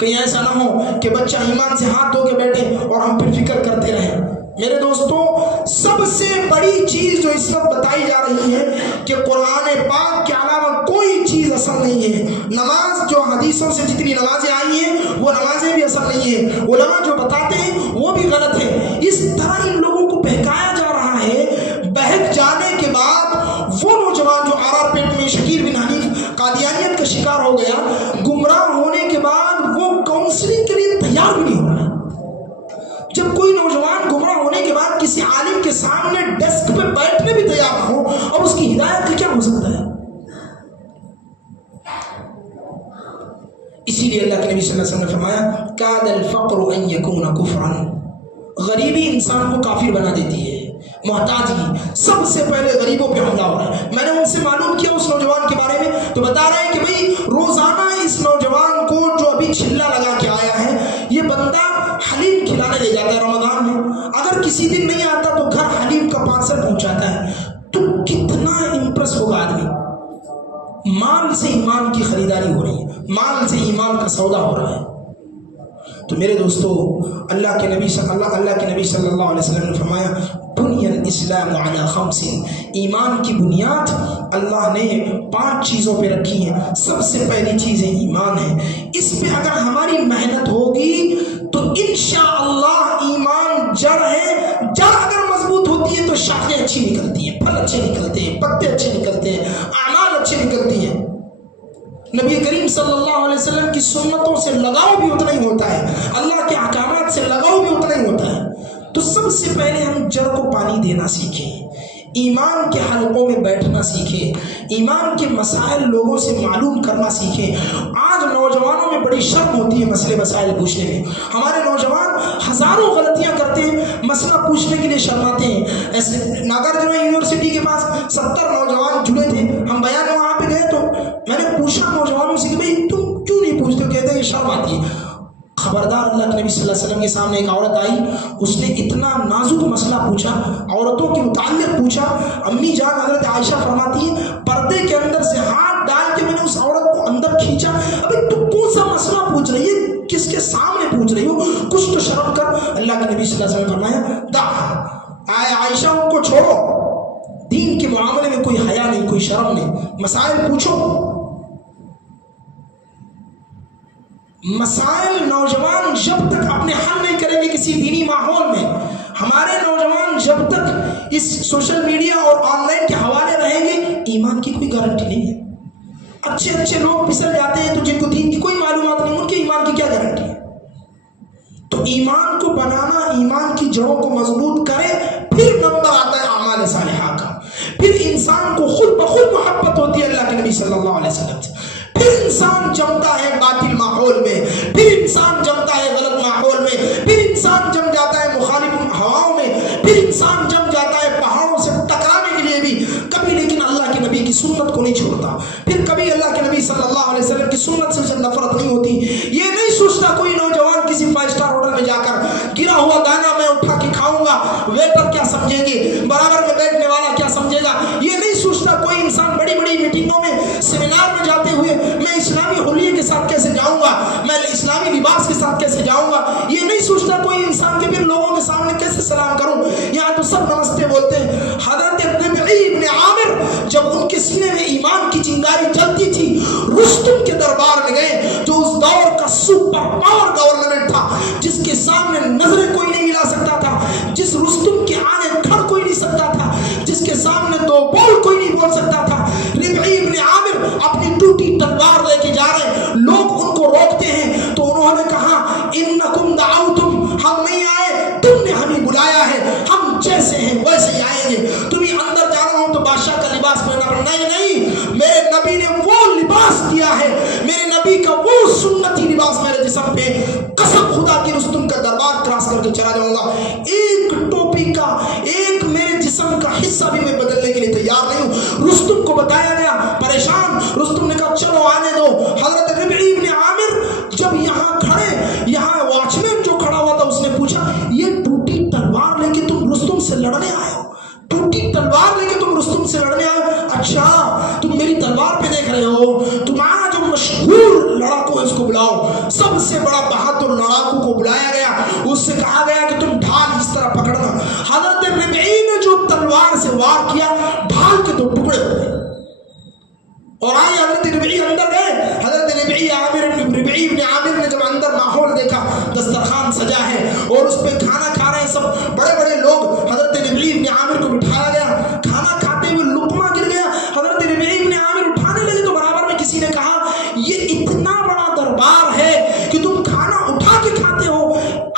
कहीं ऐसा ना हो कि बच्चा ईमान से हाथ धो के बैठे और हम फिर फिक्र करते रहें। मेरे दोस्तों, सबसे बड़ी चीज जो इस वक्त बताई जा रही है कि कुरान पाक के अलावा कोई चीज असल नहीं है। नमाज जो हदीसों से जितनी नमाजें आई हैं वो नमाजें भी असल नहीं है, उलमा जो बताते हैं वो भी गलत है। इस तरह इन लोगों को बहकाया जा रहा है। बहक जाने के बाद वो नौजवान जो आरा पेट में शकील बिन हनीफ कादियानियत का शिकार हो गया, गुमराह होने के बाद वो काउंसलिंग के लिए तैयार भी नहीं हो रहा। जब कोई नौजवान गुमराह होने के बाद किसी आलिम के सामने डेस्क पे बैठने भी तैयार ना हो, और उसकी हिदायत का क्या हो सकता है? इसीलिए अल्लाह के नबी सल्लल्लाहु अलैहि वसल्लम ने फरमाया, कादल फक़्रु अन यकून कुफ़रन, गरीबी इंसान को काफिर बना देती है। मोहताजी, सबसे पहले गरीबों पे हमला हो रहा है। मैंने उनसे मालूम किया उस नौजवान के बारे में, तो बता रहे हैं कि भाई रोजाना इस नौजवान को जो अभी छिल्ला लगा के आया है, ये बंदा हलीम खिलाने ले जाता है रमजान में। अगर किसी दिन नहीं आता तो घर हलीम का पार्सल पहुंचाता है। तो कितना इंप्रेस होगा आदमी। माल से ईमान की खरीदारी हो रही है, माल से ईमान का सौदा हो रहा है। तो मेरे दोस्तों, अल्लाह के नबी सल्लल्लाहु अलैहि वसल्लम ने फरमाया, बुनियल इस्लाम अला खम्सिन, ईमान की बुनियाद अल्लाह ने 5 चीज़ों पे रखी है। सबसे पहली चीज़ है ईमान है। इस पे अगर हमारी मेहनत होगी तो इंशाअल्लाह ईमान जड़ है। जड़ अगर मजबूत होती है तो शाखें अच्छी निकलती हैं, फल अच्छे निकलते हैं, पत्ते अच्छे निकलते हैं, अमाल अच्छे निकलती हैं। नबी करीम सल्लल्लाहु अलैहि वसल्लम की सुन्नतों से लगाव भी उतना ही होता है, अल्लाह के अहकामात से लगाव भी उतना ही होता है। तो सबसे पहले हम जड़ को पानी देना सीखें, ईमान के हलकों में बैठना सीखें, ईमान के मसाइल लोगों से मालूम करना सीखें। आज नौजवानों में बड़ी शर्म होती है मसले मसाइल पूछने में। हमारे नौजवान हजारों गलतियां करते हैं, मसला पूछने के लिए शर्माते हैं। ऐसे नागार्जुन यूनिवर्सिटी के पास 70 नौजवान जुड़े थे, हम बयान वहाँ पे गए तो मैंने पूछा नौजवानों से कि भाई तुम क्यों नहीं पूछते हो? कहते हैं शर्म आती है। खबरदार, अल्लाह के नबी सल्लल्लाहु अलैहि वसल्लम के सामने एक औरत आई, उसने इतना नाजुक मसला पूछा, औरतों के मुताल्लिक़ पूछा। अम्मी जान हज़रत आयशा फरमाती है, पर्दे के अंदर से हाथ डाल के मैंने उस औरत को अंदर खींचा। अबे तू कौन सा मसला पूछ रही है, किसके सामने पूछ रही हो, कुछ तो शर्म कर। अल्लाह के नबी सल्लल्लाहु अलैहि वसल्लम ने फरमाया, दा आयशा उनको छोड़ो, दीन के मामले में कोई हया नहीं, कोई शर्म नहीं, मसाइल पूछो। मसाइल नौजवान जब तक अपने हल नहीं करेंगे किसी दीनी माहौल में, हमारे नौजवान जब तक इस सोशल मीडिया और ऑनलाइन के हवाले रहेंगे, ईमान की कोई गारंटी नहीं है। अच्छे अच्छे लोग फिसल जाते हैं तो जिनको दीन की कोई मालूमात नहीं, उनके ईमान की क्या गारंटी है? तो ईमान को बनाना, ईमान की जड़ों को मजबूत करे, फिर नंबर आता है आमाल सालिहा का। फिर इंसान को खुद ब खुद मोहब्बत होती है अल्लाह के नबी सल्लल्लाहु अलैहि वसल्लम से। फिर इंसान जमता है बातिल माहौल में, फिर इंसान जमता है गलत माहौल में, फिर इंसान जम जाता है मुखालिफ हवाओं में, फिर इंसान जम जाता है पहाड़ों से टकराने के लिए भी कभी, लेकिन अल्लाह के नबी की सुन्नत को नहीं छोड़ता। फिर कभी अल्लाह के नबी सल्लल्लाहु अलैहि वसल्लम की सुन्नत से नफरत नहीं होती। ये नहीं सोचता कोई नौजवान किसी 5 स्टार होटल में जाकर गिरा हुआ गाना मैं उठा के खाऊंगा, वेटर क्या समझेंगे, बराबर में बैठने वाला क्या समझेगा। ये नहीं सोचता कोई इंसान बड़ी बड़ी मीटिंगों में, सेमिनार में जाते हुए मैं इस्लामी हुलिये के साथ कैसे जाऊंगा, मैं इस्लामी लिबास के साथ कैसे जाऊंगा। ये नहीं सोचता कोई इंसान के फिर लोगों के सामने कैसे सलाम करूं। यहाँ तो सब नमस्ते बोलते हैं। हज़रत रबीई इब्न आमिर जब उनके सीने में ईमान की चिंगारी जलती थी, रुस्तुम के दरबार में गए, जो उस दौर का सुपर पावर गवर्नमेंट था, जिसके सामने नजरें कोई नहीं मिला सकता था, जिस रुस्तुम के आगे खड़ कोई नहीं सकता था, जिसके सामने 2 बोल कोई नहीं बोल सकता था। रबीई इब्न आमिर अपनी टूटी तलवार लेके जा रहे, लोग उनको रोकते हैं, तो उन्होंने कहा इन्नकुम दअउतुम, हम नहीं आए, तुमने हमें बुलाया है, हम जैसे हैं वैसे ही आएंगे। तुम्हें अंदर जाना हो तो बादशाह का लिबास पहनना, नहीं, मेरे नबी ने वो लिबास दिया है, मेरे नबी का वो सुन्नती लिबास मेरे जिस्म पे, कसम खुदा की रुस्तुम का दरबार क्रॉस करके चला जाऊंगा। एक टोपी का, एक मेरे जिस्म का हिस्सा भी मैं बदलने के लिए तैयार नहीं हूँ। रुस्तुम को बताया गया, परेशान, रुस्तुम ने कहा चलो आने दो। हजरत रबीई इब्न आमिर जब यहाँ खड़े, यहाँ वॉचमैन जो खड़ा हुआ था उसने पूछा, ये टूटी तलवार लेके तुम रुस्तुम से लड़ने आए हो? टूटी तलवार लेके तुम रुस्तुम से लड़ने आए हो? अच्छा, तुम मेरी तलवार पे देख रहे हो, सबसे बड़ा बहादुर लड़ाकू को बुलाया गया, उससे कहा गया कि तुम ढाल इस तरह पकड़ना। हजरत रबीई ने जो तलवार से वार किया, ढाल के 2 टुकड़े हो गए। और आए हजरत रबीई अंदर गए। हजरत रबीई इब्न आमिर ने जब अंदर माहौल देखा, दस्तरखान सजा है और उस पर खाना खा रहे हैं सब बड़े बड़े लोग। हजरत रबीई इब्न आमिर को बिठाया गया, खाना खाते हुए लुकमा गिर गया। हजरत रबीई इब्न आमिर उठाने लगे तो बराबर में किसी ने कहा, ये इतना बड़ा दरबार है कि तुम खाना उठा के खाते हो।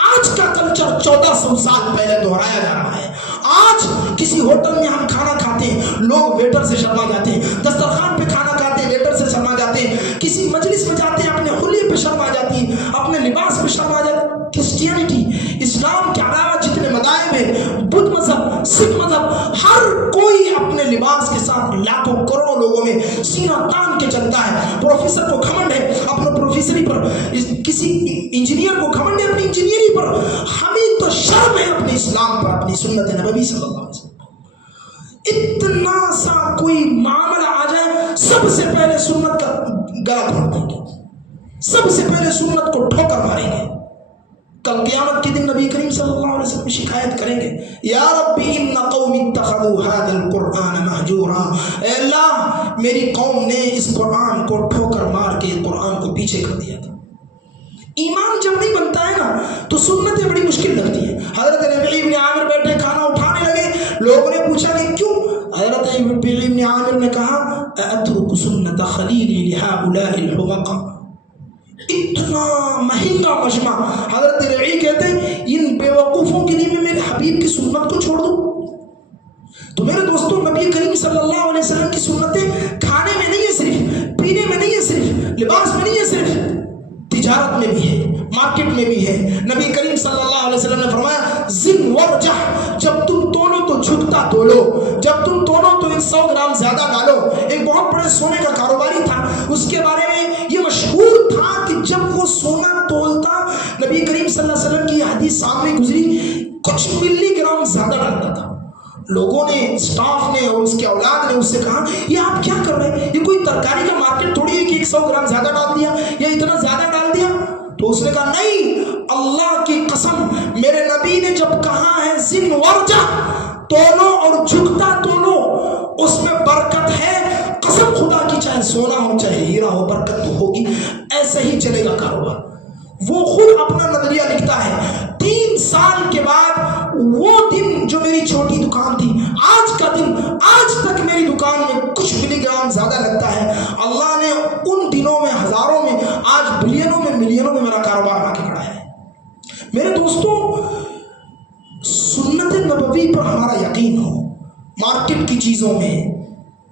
आज का कल्चर 1400 साल पहले दोहराया जा रहा है। आज किसी होटल में हम खाना खाते हैं, लोग वेटर से शर्मा जाते हैं। दस्तरखान पे खाना खाते हैं, वेटर से शर्मा जाते हैं। किसी मजलिस में जाते हैं, अपने हुलिये पे शर्मा जाती है, अपने लिबास पे शर्मा जाती है। क्रिश्चियनिटी, इस्लाम के अलावा जितने मज़ाहिब हैं, बुद्ध मजहब, सिख मजहब, हर कोई अपने लिबास के साथ लाखों करोड़ों लोगों में सीना तान के चलता है। प्रोफेसर को घमंड है अपने प्रोफेसरी पर, किसी इंजीनियर को घमंड है अपनी इंजीनियरिंग पर। हमें तो शर्म है अपने इस्लाम पर, अपनी सुन्नत नबवी सल्लल्लाहु अलैहि वसल्लम। इतना सा कोई मामला आ जाए, सबसे पहले सुन्नत का गला घोट देंगे, सबसे पहले सुन्नत को ठोकर मारेंगे। कल क़यामत के दिन नबी करीम सल्लल्लाहु अलैहि वसल्लम शिकायत करेंगे, या रब्बी इन्न कौमी इत्तखज़ू हाज़ल कुरआन महजूरा। ऐ अल्लाह, मेरी कौम ने इस कुरान को ठोकर मार के कुरान को पीछे कर दिया था। ईमान जब नहीं बनता है ना, तो सुन्नतें बड़ी मुश्किल लगती है। हजरत रबीई इब्न आमिर बैठे खाना उठाने लगे, लोगों ने पूछा कि क्यों? हजरत रबीई इब्न आमिर ने कहा, अतरुकु सुन्नत खलीली लिहाउलाइल हुमक़ा। इतना महंगा मजमा। हजरत रबीई कहते हैं, इन बेवकूफ़ों के लिए मैं मेरे हबीब की सुन्नत को छोड़ दूँ? तो मेरे दोस्तों, नबी करीम सल्लल्लाहु अलैहि वसल्लम की सुन्नतें खाने में नहीं है सिर्फ, पीने में नहीं है सिर्फ, लिबास में नहीं है सिर्फ, तिजारत में भी है, मार्केट में भी है। नबी करीम सल्लल्लाहु अलैहि वसल्लम ने फरमाया, जिन वर्जह, जब तुम तोलो तो झुकता तोलो, जब तुम तोलो तो 100 ग्राम ज्यादा डालो। एक बहुत बड़े सोने का कारोबारी था, उसके बारे में ये मशहूर था कि जब वो सोना तोलता, नबी करीम सल्लल्लाहु अलैहि वसल्लम की हदीस सामने गुजरी, कुछ मिलीग्राम ज्यादा डालता था। लोगों ने, स्टाफ ने और उसके औलाद ने उससे कहा, ये आप क्या कर रहे हैं? ये कोई तरकारी का मार्केट थोड़ी है कि 100 ग्राम ज्यादा डाल दिया या इतना ज्यादा डाल दिया। तो उसने कहा, नहीं, अल्लाह की कसम, मेरे नबी ने जब कहा है जिन वर्जा, तोलो और झुकता तोलो, उसमें बरकत है। कसम खुदा की, चाहे सोना हो चाहे हीरा हो, बरकत तो होगी। ऐसे ही चलेगा कारोबार। वो खुद अपना नजरिया लिखता है। 3 साल के बाद वो दिन जो मेरी छोटी दुकान थी, आज का दिन, आज तक मेरी दुकान में कुछ मिलीग्राम ज्यादा लगता है। अल्लाह ने उन दिनों में हजारों में, आज बिलियनों में, मिलियनों में मेरा कारोबार आके खड़ा है। मेरे दोस्तों, सुन्नत नबवी पर हमारा यकीन हो, मार्केट की चीजों में,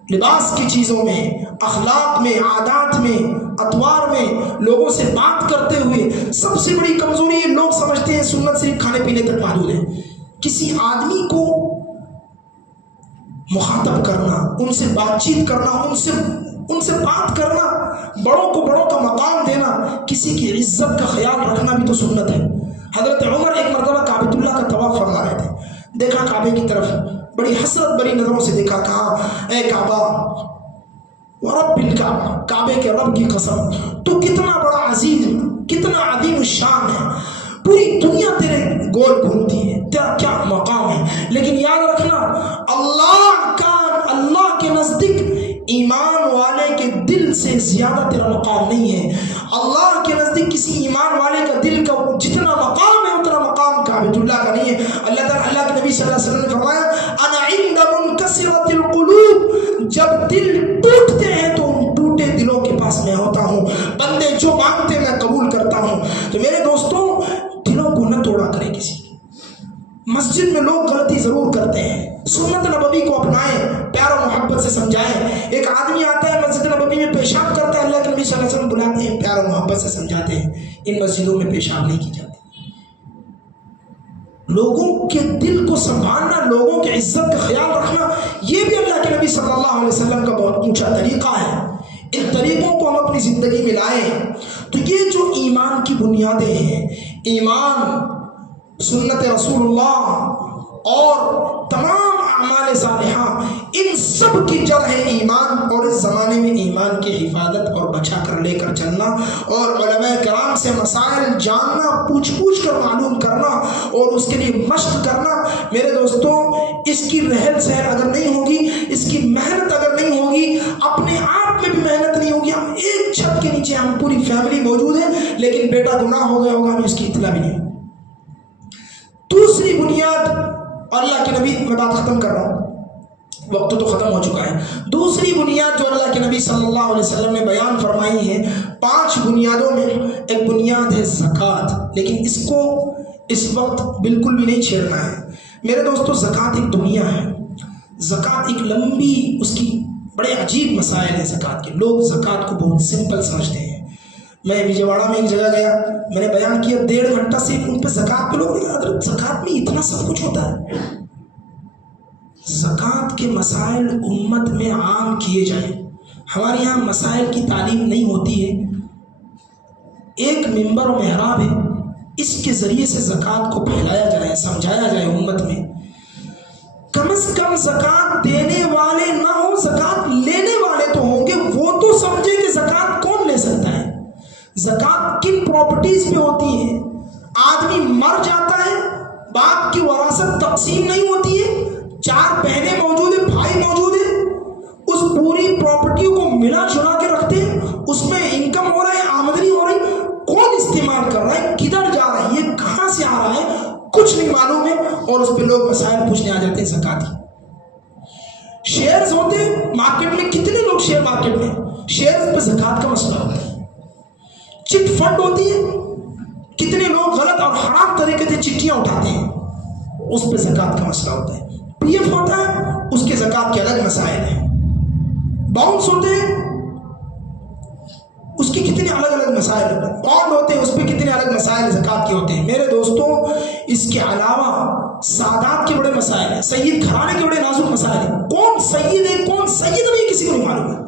लिबास की चीज़ों में, अखलाक में, आदात में, अतवार में, लोगों से बात करते हुए सबसे बड़ी कमजोरी है, लोग समझते हैं सुन्नत सिर्फ खाने पीने तक महदूद है। किसी आदमी को मुखातब करना, उनसे बातचीत करना, उनसे बात करना, बड़ों को बड़ों का मकाम देना, किसी की इज्जत का ख्याल रखना भी तो सुन्नत है। हजरत उमर एक मरतबा काबतुल्लाह का तवाफ फरमा रहे थे, देखा काबे की तरफ, बड़ी हसरत भरी नजरों से देखा, कहा, ए काबा, वरब्बिल काबा, काबे के रब की कसम, तू कितना बड़ा अजीज, कितना अदीम शान है, पूरी दुनिया तेरे गोल घूमती है, तेरा क्या मकाम है। लेकिन याद रखना, अल्लाह के नजदीक ईमान वाले के दिल से ज्यादा तेरा मकाम नहीं है। अल्लाह के नजदीक किसी ईमान वाले का दिल का जितना मकाम है, उतना मकाम काबतुल्लाह का नहीं है। अल्लाह के नबी सल्लल्लाहु अलैहि वसल्लम ने फरमाया, अना इंदा मुनकसिरतिल कुलूब, जब दिल टूटते हैं तो उन टूटे दिलों के पास मैं होता हूँ। बंदे जो मांगते मैं कबूल करता हूँ। तो मेरे दोस्तों, दिलों को न तोड़ा करें किसी। मस्जिद में लोग गलती जरूर करते हैं, सुन्नत नबवी को अपनाएं, प्यार और मोहब्बत से समझाएं। एक आदमी आता है मस्जिद नबवी में पेशाब करता है, अल्लाह के नबी सल्लल्लाहु अलैहि वसल्लम बुलाते हैं, प्यार और मोहब्बत से समझाते हैं, इन मस्जिदों में पेशाब नहीं की जाती। लोगों के दिल को संभालना, लोगों की इज्जत का ख्याल रखना, ये भी अल्लाह के नबी सल्लल्लाहु अलैहि वसल्लम का बहुत ऊंचा तरीका है। इन तरीकों को हम अपनी जिंदगी में लाएं तो ये जो ईमान की बुनियादें हैं, ईमान, सुन्नत रसूलुल्लाह और तमाम अमाल सालिहा, इन सब की जड़ है ईमान, और इस ज़माने में ईमान की हिफाजत और बचा कर लेकर चलना, और उलमा कराम से मसाइल जानना, पूछ पूछ कर मालूम करना और उसके लिए मशक करना। मेरे दोस्तों, इसकी रहल सहल अगर नहीं होगी, इसकी मेहनत अगर नहीं होगी, अपने आप में भी मेहनत नहीं होगी, हम एक छत के नीचे, हम पूरी फैमिली मौजूद है, लेकिन बेटा गुनाह हो गया होगा, हमें इसकी इत्तला भी नहीं। दूसरी बुनियाद, अल्लाह के नबी, मैं बात खत्म कर रहा हूँ, वक्त तो ख़त्म हो चुका है। दूसरी बुनियाद जो अल्लाह के नबी सल्लल्लाहु अलैहि वसल्लम ने बयान फरमाई है, 5 बुनियादों में एक बुनियाद है ज़कात, लेकिन इसको इस वक्त बिल्कुल भी नहीं छेड़ना है। मेरे दोस्तों, ज़कात एक दुनिया है, ज़कात एक लंबी, उसकी बड़े अजीब मसाइल हैं ज़कात के। लोग ज़कात को बहुत सिंपल समझते हैं। मैं विजयवाड़ा में एक जगह गया, मैंने बयान किया, 1.5 घंटा से उन पर ज़कात के लोग, ज़कात में इतना सब कुछ होता है। ज़कात के मसाइल उम्मत में आम किए जाए। हमारे यहाँ मसाइल की तालीम नहीं होती है, एक मिंबर और मेहराब है, इसके ज़रिए से ज़कात को फैलाया जाए, समझाया जाए उम्मत में। कम से कम ज़कात देने वाले ना हो, ज़कात लेने वाले तो होंगे, वो तो समझे कि ज़कात कौन ले सकता है, ज़कात किन प्रॉपर्टीज पे होती है। आदमी मर जाता है, बाप की वरासत तकसीम नहीं होती है, 4 बहनें मौजूद है, भाई मौजूद है, उस पूरी प्रॉपर्टी को मिला जुला के रखते हैं, उसमें इनकम हो रहा है, आमदनी हो रही, कौन इस्तेमाल कर रहा है, किधर जा रहा है, ये कहाँ से आ रहा है, कुछ नहीं मालूम है, और उस पर लोग मसाइल पूछने आ जाते हैं ज़कात की। शेयर्स होते हैं मार्केट में, कितने लोग शेयर मार्केट में, शेयर्स पे ज़कात का मसला होता है। चिट फंड होती है, कितने लोग गलत और हराम तरीके से चिट्ठियां उठाते हैं, उस पे ज़कात का मसला होता है। पीएफ होता है, उसके ज़कात के अलग मसाइल हैं। बाउंस होते हैं, उसके कितने अलग अलग मसाइल होते हैं। बॉन्ड होते हैं, उस पर कितने अलग मसाइल ज़कात के होते हैं। मेरे दोस्तों, इसके अलावा सादात के बड़े मसाइल हैं, सയ്यद घराने के बड़े नाजुक मसाइल हैं। कौन सയ്यद है, कौन सയ്यद नहीं, किसी को नहीं मालूम है।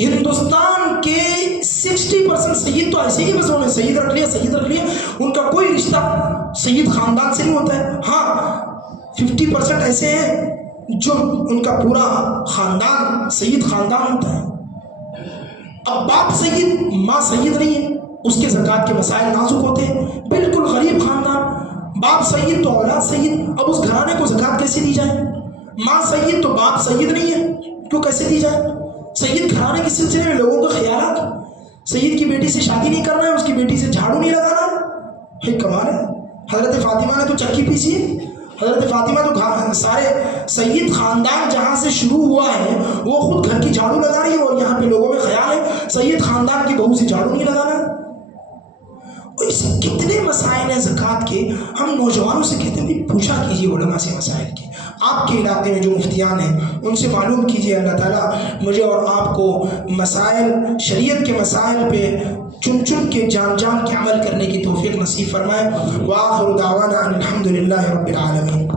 हिंदुस्तान के 60% सയ്यद तो ऐसे ही बस उन्होंने सയ്यद रख लिया, सയ്यद रख लिया, उनका कोई रिश्ता सയ്यद खानदान से नहीं होता है। हाँ, 50% ऐसे हैं जो उनका पूरा खानदान सയ്यद खानदान होता है। अब बाप सയ്यद, माँ सയ്यद नहीं है, उसके ज़कात के मसाइल नाजुक होते हैं। बिल्कुल गरीब खानदान, बाप सയ്यद तो औलाद सയ്यद, अब उस घराने को ज़कात कैसे दी जाए। माँ सയ്यद तो बाप सയ്यद नहीं है, क्यों कैसे दी जाए। सയ്यद घराने के सिलसिले में लोगों का ख्याल, सയ്यद की बेटी से शादी नहीं करना है, उसकी बेटी से झाड़ू नहीं लगाना है, कमाल है। हज़रत फ़ातिमा ने तो चक्की पीसी है, हज़रत फ़ातिमा तो सारे सയ്यद ख़ानदान जहाँ से शुरू हुआ है वो खुद घर की झाड़ू लगा रही है, और यहाँ पे लोगों में ख्याल है सയ്यद ख़ानदान की बहू से झाड़ू नहीं लगाना। और इससे कितने मसाइल हैं ज़कात के। हम नौजवानों से कहते हैं पूछा कीजिए उलमा से मसाइल के, आपके इलाके में जो मुफ्तियान हैं उनसे मालूम कीजिए। अल्लाह ताला मुझे और आपको मसाइल, शरीयत के मसाइल पे चुन चुन के जान जान के अमल करने की तौफीक नसीब फरमाए। व आखिरु दावाना अनिल हम्दुलिल्लाहि रब्बिल आलमीन।